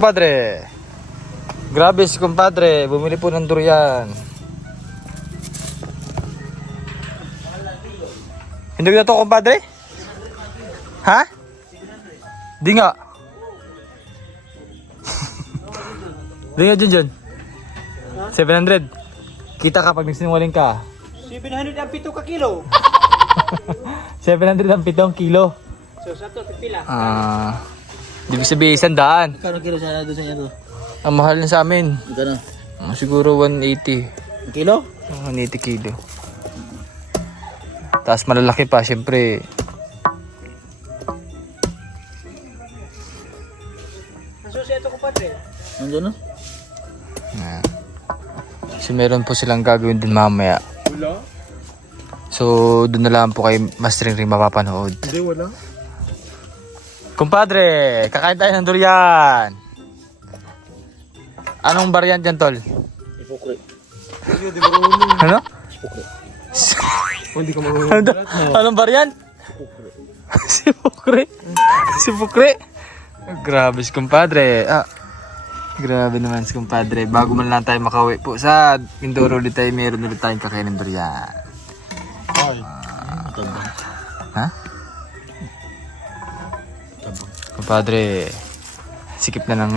Compadre, grabe si compadre, bumili po ng durian. Hindi na to compadre? Ha? Di nga. Di nga dyan. 700. Kita ka pag nagsinungaling ka. 700 ang 7 ka kilo. 700 ang 7 kilo. So sa to pila. Di ba sabihin 100? Kano kilo sa doon sa inyo? Ang mahal na sa amin. Kano? Siguro 180. Kilo? 180 kilo. Tapos malalaki pa, syempre. Ang susi ito compadre. Nandiyan no? So meron po silang gagawin din mamaya. Wala? So doon na lang po kay Master Ring mapapanood. Hindi wala. Kumpadre, kakain tayo ng durian. Anong variant yan, tol? Ipokre. Hindi marunong. Ano? Ipokre. Hindi ka marunong. Anong variant? Si Pukre. Si Pukre. Grabe si kumpadre. Grabe naman si kumpadre. Bago man lang tayo makauwi po sa Mindoro ulit tayo, meron ulit tayong kakain ng durian. Ay. Ha? Kumpadre, sikip na ng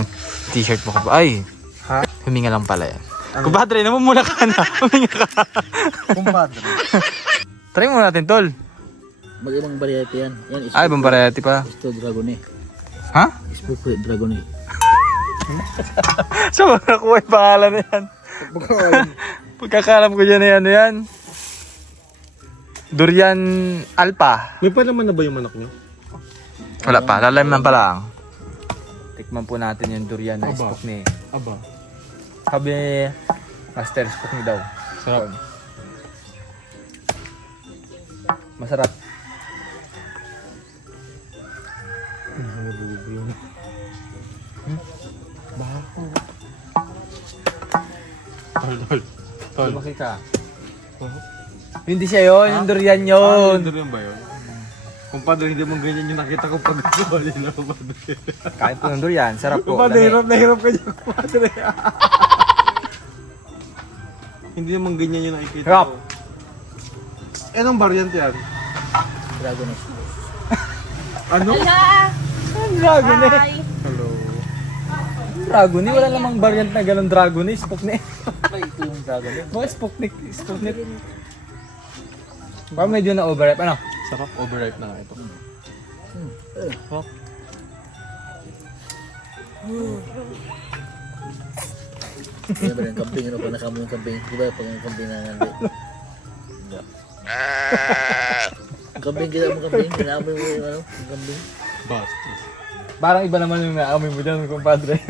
t-shirt mo. Ay, Ha? huminga lang pala yan. Kumpadre, namumula ka na. Huminga ka. Compadre. Try mo natin, tol. Mag-ibang variety yan. Yan is Ay, ibang variety pa. Isto dragon eh. Ha? Ispokre dragon eh. Saan mo nakuha yung pangalan na yan? Pagkakalam ko dyan na yan, yan. Durian Alpha. May pa naman na ba yung manok nyo? Wala pa, lalaman pa lang. Tikman po natin yung durian na Aba. Spokne. Aba. Sabi, Master Spokne daw. Sarap. Masarap. Tol. Lumaki ka. Hindi siya yun, yung durian yun. Durian ba yun? Compadre, hindi mo ganyan yung nakita ko pag nagkawali na compadre. Kain po ng durian, sarap po. Compadre, Lami. na hirap ka dyan compadre. Hindi naman ganyan yung nakikita Hirap. ko. Anong variant yan? Dragon eh. Ano? Dragon eh. Hello. Dragon eh, wala namang variant na ganun dragon eh, Spokne. Ay, ito yung dragon eh. Mga Spokne. Parang medyo na overripe, ano? Sarap, overripe na nga ito. Hop. Kaya ba yung camping ano? Pag nakamo yung camping. Di ba pag yung camping na nandi? Yung camping, kita mo camping. Kinaamoy mo yung ano? Yung camping. Bastos. Parang iba naman yung naamoy mo dyan, kumpadre.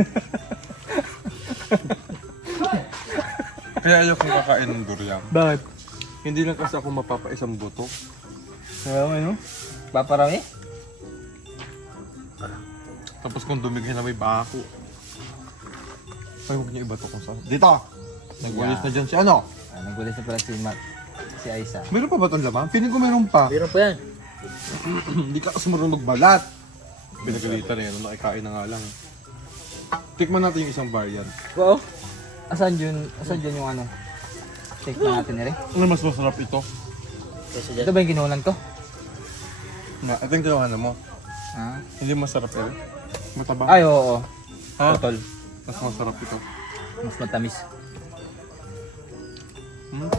Kaya ayaw kong kakain ng durian. Bakit? Hindi lang kasi ako mapapaisang buto. Kaya mo, no? Paparami? Tapos kung dumigay na may bako. Ay, huwag niyo iba to kung saan. Dito! Nagwalis na dyan si ano? Nagulis na pala si Aiza. Meron pa ba itong laman? Piling ko meron pa. Meron pa yan. Hindi ka kasi marunong magbalat. Pinagalitan eh, nung nakikain na nga lang. Tikman natin yung isang variant. Oo. Asan dyan yung ano? Take na natin rin. Ano mas masarap ito? Kasi Ito dyan. ba yung kinunan ko? Na, ito yung kinuha mo. Ah. Hindi masarap ito. Matabang. Ay, oo. Ha? Totol. Mas masarap ito. Mas matamis. Hmm?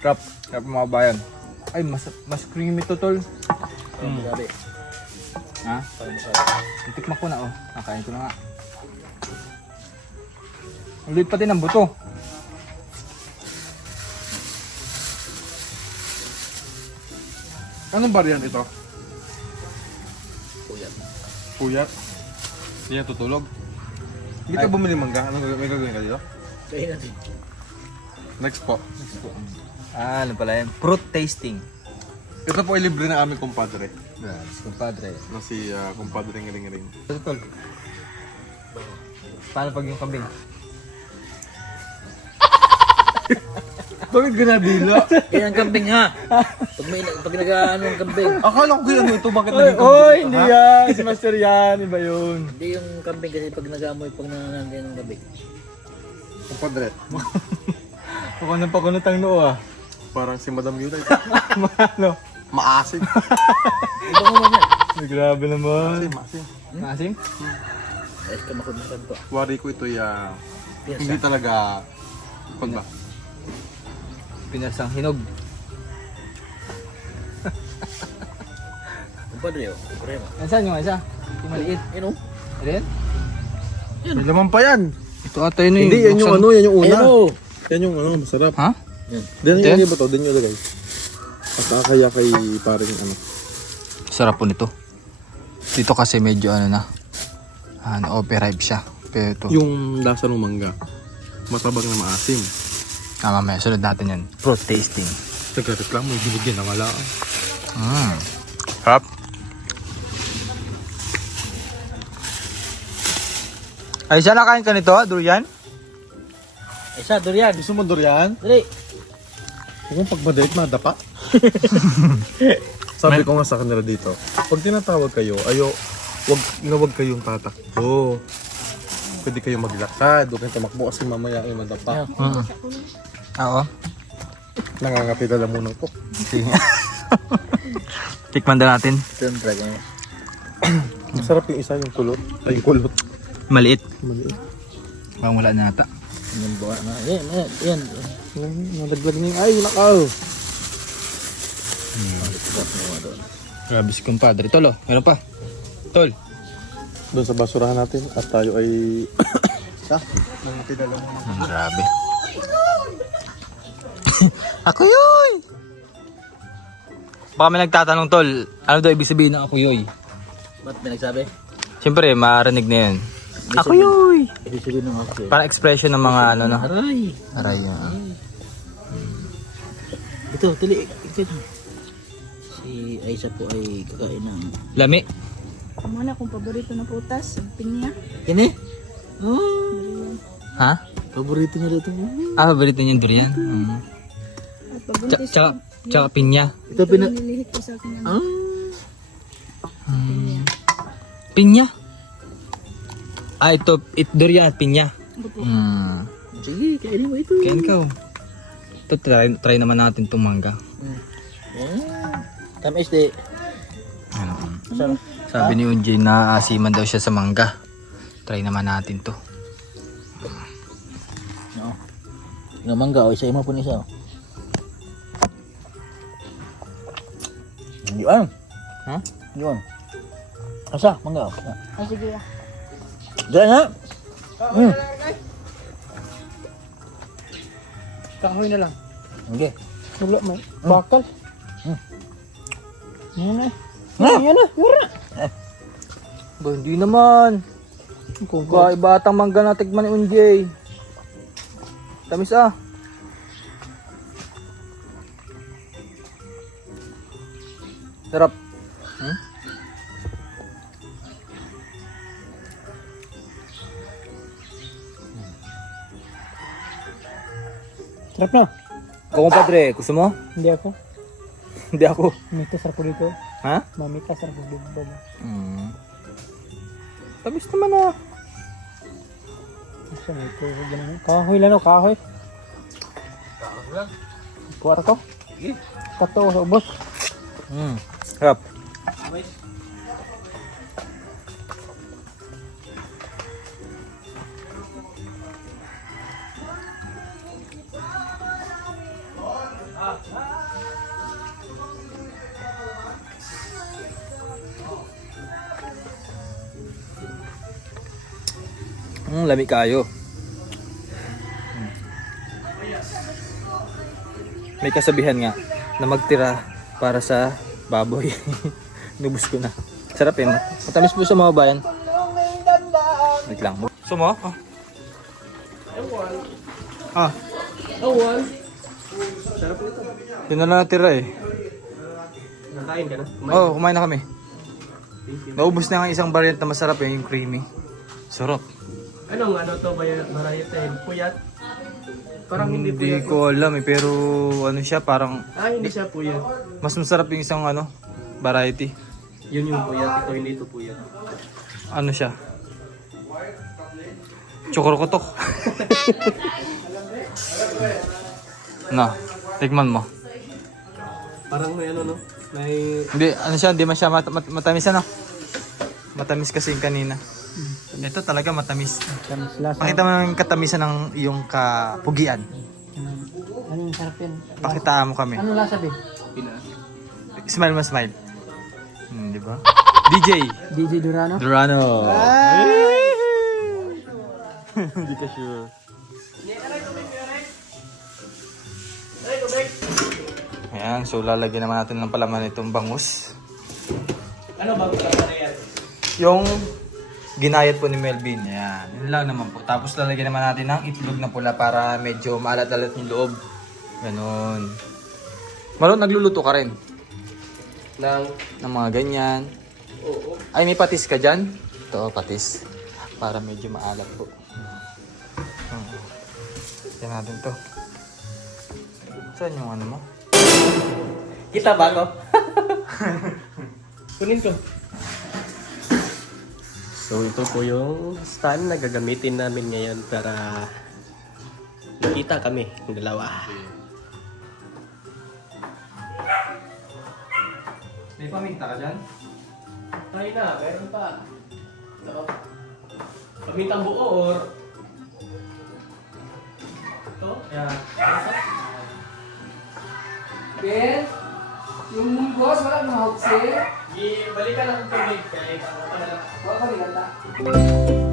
Crap. Crap mga bayan. Ay, mas creamy to, tol. Grabe. Ha? Parang masarap. Itikmak ko na, oh. Nakain ko na nga. Ulit pati ng buto. Anong variant ito? Puyat. Puyat? Hindi yan tutulog? Hindi ka bumili mangga? May gagawin ka dito? Kaya natin. Next po. Ano pala yan? Fruit tasting. Ito po ay libre na aming kumpadre. Yes, compadre. Na si kumpadre Ring-Ring. Ito, tol. Paano pag yung kambing? Bakit ganadila? Yan ang kambing ha. Pag nag-ano ang kambing. Akala ko ano ito, bakit naging Oy, hindi yan. Si Master yan. Iba yun. Hindi yung kambing kasi pag nag-amoy, pag nangangain ng kambing. Compadre. Ako nang pakunutang noo ah. Parang si Madam Yula. Ano? Maasim. Iba mo naman yan. Ay, grabe naman. Maasim. Maasim? Ayos ka makulitan to. Wari ko ito ya. Yes, Hindi talaga. Pag ba? Pinasang hinog. Kumpadre, problema. Nasaan yung isa? Yung maliit. Yun o. Alin? May laman pa yan. Ito ata yun Hindi, yan yung ano, yan yung una. Ayun o. Yan yung ano, masarap. Ha? Yan. Diyan Ito yung yan? ilagay ba to? Diyan yung ilagay. At kaya kay paring ano. Sarap po nito. Dito kasi medyo ano na. Na-overripe siya. Pero ito. Yung lasa ng mangga. Matabang na maasim. Mamaya, sunod natin yan. Fruit tasting. Nagka-reklamo, binigyan ng alaan. Harap. Ay, siya nakain ka nito, durian? Isa, durian. Gusto mo durian? Dali. Huwag mong pagmadalik, madapa. Sabi ko nga sa kanila dito, pag tinatawag kayo, wag kayong tatakbo. Pwede kayong maglakad, huwag kayong tumakbo kasi mamaya ay madapa. Oo. Nangangapit na muna ko. Tikman na natin. Ito yung dragon. Masarap yung isa, yung kulot. Ay, yung kulot. Maliit. Maliit. Bang wala na ata. Yung buwa na. Yan. Nalaglag niya yung ay, nakaw. Grabe si kumpadre. Tol, oh. Meron pa. Tol. Doon sa basurahan natin at tayo ay... Nangapit na lang. Grabe. Ako yoy! Baka may nagtatanong, Tol. Ano daw ibig sabihin ng ako yoy? Ba't may nagsabi? Siyempre, marinig na yun. Ako yoy! Ibig sabihin ng ako. Parang expression ng mga ano, no? Aray. Aray, ah. Ito, tali. Ito. Si Aisa po ay kakain ng... Lami. Muna kung paborito na prutas, pinya. Yan eh. Oh. Ha? Paborito niya dito. Paborito niya yung durian. At pabuntis ko, Tsaka pinya. Ito nililihit ko sa akin ang pinya. Pinya? Ito, durian at pinya. Opo. Sige, kainin mo ito. Kain ka, oh. Ito, try naman natin itong mangga. Tamis di. Ano? Masarap. Sabi ni Unjay na asiman daw siya sa mangga. Try naman natin to. No. Yung mangga, o isa mo po isa. Yun. Ha? Yun. Asa, mangga. Ay, sige ah. Diyan na. Kahoy na lang. Okay. Wala mo. Bakal. Yan eh. Ha? Yan na. Wala. Ba, hindi naman. Kung kaibatang mangga na tikman ni Unjay. Tamis ah. Sarap. Sarap na. Ikaw kumpadre, gusto mo? Hindi ako. Hindi ako. Mamita sarap ko dito. Ha? Mamita sarap ko dito. Tamis naman ah. Gusto mo ito. Ganun. Kahoy lang o, kahoy. Kahoy lang. Kuwara ko. Kato sa ubos. Sarap. Lami kayo. May kasabihan nga na magtira para sa baboy. Nubos ko na. Sarap yun. Matamis po sa mga bayan. Wait lang. Gusto mo? Ah. Awan. Yun na lang natira eh. Nakain ka na? Oo, kumain na kami. Naubos na ang isang variant na masarap yung creamy. Sarap. Anong ano to ba yung variety? Puyat? Parang hindi po yan. ko alam eh, pero ano siya, parang Hindi siya po yan. mas masarap yung isang ano, variety. Yun yung po yan. Ito hindi ito po yan. Ano siya? Chokorokotok. Na, tikman mo. Parang may ano no? May... Hindi, ano siya, hindi man siya matamis ano? Matamis kasi yung kanina. Ito talaga matamis. Lasa. Pakita mo yung katamisan ng iyong kapugian. Ano yung sarap yan? Pakitaan mo kami. Ano lasa din? Smile mo, smile. Di ba? DJ DJ Durano? Durano. Hindi ka sure. Ayan, so lalagyan naman natin ng palaman itong bangus. Ano bang lasa na yan? Yung ginayat po ni Melvin. Ayan, yun lang naman po. Tapos lalagyan naman natin ng itlog na pula para medyo maalat-alat yung loob. Ganon. Malo, nagluluto ka rin ng mga ganyan. Oo. Ay, may patis ka dyan? Ito, patis. Para medyo maalat po. Yan natin to. Saan yung ano mo? Kita ba to? Kunin ko. So ito po yung stand na gagamitin namin ngayon para makita kami ng dalawa. May paminta ka dyan? Tayo na, meron pa. Pamintang buo or... Ito? Yan. Ben, yung boss, wala mahawag siya. Balikan ang tubig kaya ano pa na lang. Wala ka